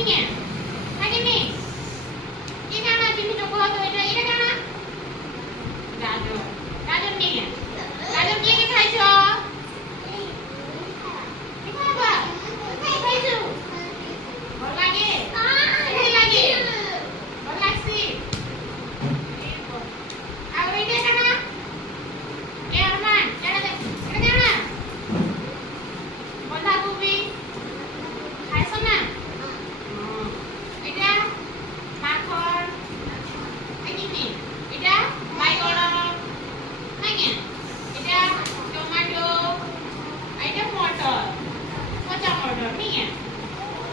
নিয়ে থাকিনি কি কানা চিনি তো কত এটা কানা গাজর গাজর নিয়ে কি খাইছো কি খাবা কি খাইছো ভাল লাগে কি লাগে ভাল লাগছে আর এটা কানা এ আরমান এটা কানা বন্ধাকপি খাইছো না এটা মাখন আইনি এটা বাইগণ নাকি এটা টমেটো এটা মটর পচা মটর নিয়ে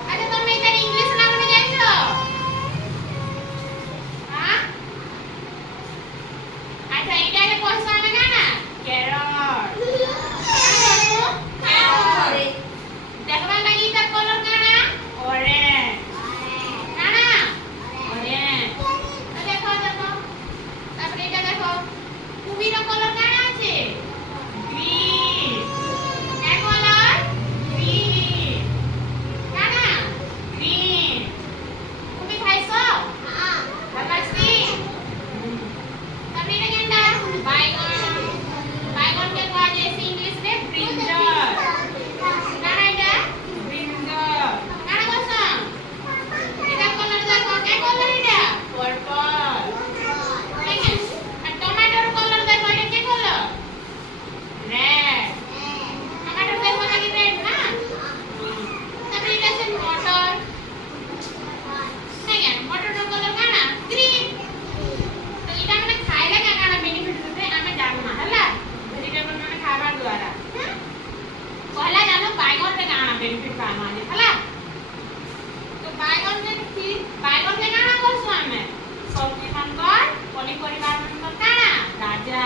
আচ্ছা তুমি এটার ইংলিশ নাম জানো হ্যাঁ আচ্ছা এটাকে কইছো না কানা ক্যারট দেখবা লাগি তার কলর কানা অরেঞ্জ কানা অরেঞ্জ দেখো তারপরে এটা দেখো কুমির কলর কানা আছে গ্রিন এক কলর গ্রিন কানা গ্রিন তুমি খাইছো ভাল লাগছে তারপরে এটা কেনটা বাইগণ বাইগণকে কয় যে ইংলিশ রে ব্রিঞ্জাল কানা এটা ব্রিঞ্জাল কানা কইছো এটা কলর দেখো কে কলর এটা পার্পল আর টমেটোর কলর দেখো এটা কি কলর রেড টমেটোর দেখো নাকি রেড না তারপরে এটা আছে মটর নাকি মটরের কলর কানা গ্রিন তো এটা মানে খাইলে কানা বেনিফিট হতে আমি জানো না হলা ভেজিটেবল মানে খাবার দ্বারা পহলা জানো বাইগণ রে কানা বেনিফিট পাই মানে হলা তো বাইগণ রে কানা করছো আমি সবজি মানকর পনিপরিবার মানকর কানা রাজা